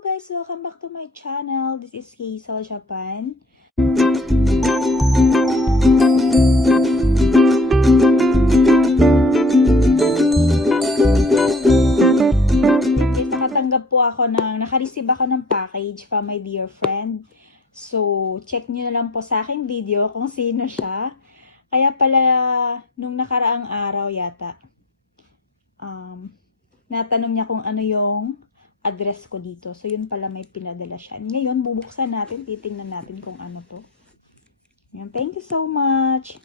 guys! Welcome back to my channel. This is Hazel Japan. Nakatanggap po ako naka-receive ako ng package from my dear friend. So, check nyo na lang po sa aking video kung sino siya. Kaya pala, nung nakaraang araw yata, natanong niya kung ano yung address ko dito. So, yun pala may pinadala siya. Ngayon, bubuksan natin. Titingnan natin kung ano to. Yan. Thank you so much.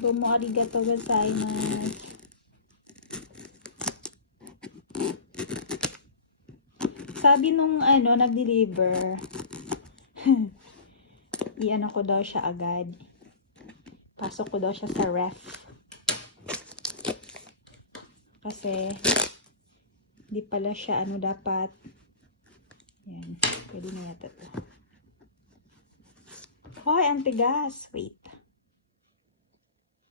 Domo arigatou gozaimasu. Sabi nung nag-deliver, i-ano ko daw siya agad. Pasok ko daw siya sa ref. Kasi, di pala siya dapat. Yan. Pwede na yata ito. Hoy, ang tigas. Wait.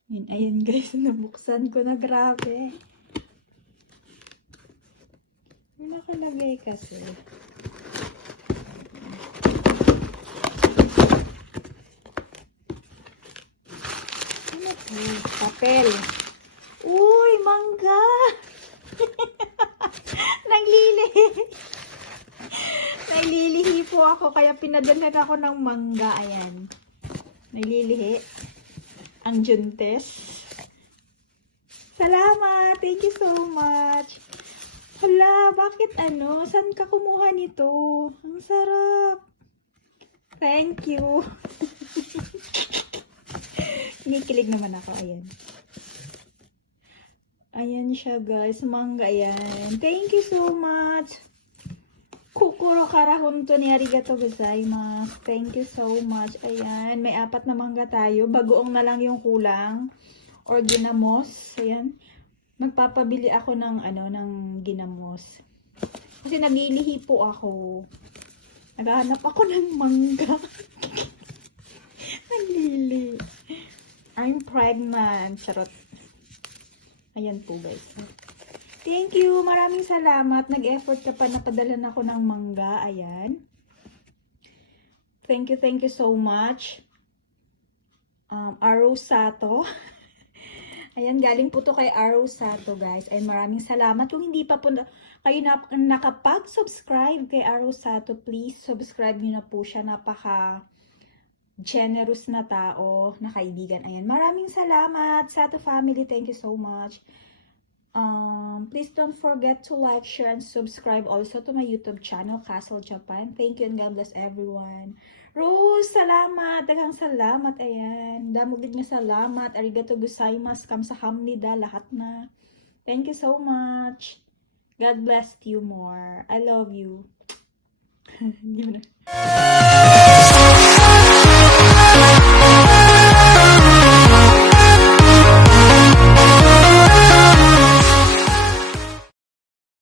Yan, ayun guys. Nabuksan ko na. Grabe. May nakalagay kasi. Ano ito? Papel. Uy, mangga! Naglilihi po ako, kaya pinadala ako ng mangga. Ayan. Naglilihi. Ang juntes. Salamat! Thank you so much! Hala, bakit Saan ka kumuha nito? Ang sarap! Thank you! Kinikilig naman ako. Ayan. Ayan siya guys. Mangga yan. Thank you so much! Kukuro kara honto ni arigatou gozaimasu. Thank you so much. Ayan. May 4 na mangga tayo. Bagoong na lang yung kulang. Or ginamos. Ayan. Magpapabili ako ng ng ginamos. Kasi naglilihi po ako. Naghahanap ako ng mangga. Naglili. I'm pregnant. Charot. Ayan po guys. Thank you. Maraming salamat. Nag-effort ka pa. Napadala na ako ng mangga. Ayan. Thank you so much. Arrow Sato. Ayan, galing po to kay Arrow Sato, guys. Ay, maraming salamat. Kung hindi pa po kayo nakapag-subscribe kay Arrow Sato, please subscribe nyo na po siya. Napaka-generous na tao, na kaibigan. Ayan, maraming salamat. Sato family, thank you so much. Please don't forget to like, share, and subscribe also to my YouTube channel, Castle Japan. Thank you and God bless everyone. Rose, salamat. Daghang salamat. Ayan. Damugid nga salamat. Arigatou gozaimasu. Kamsahamnida. Lahat na. Thank you so much. God bless you more. I love you.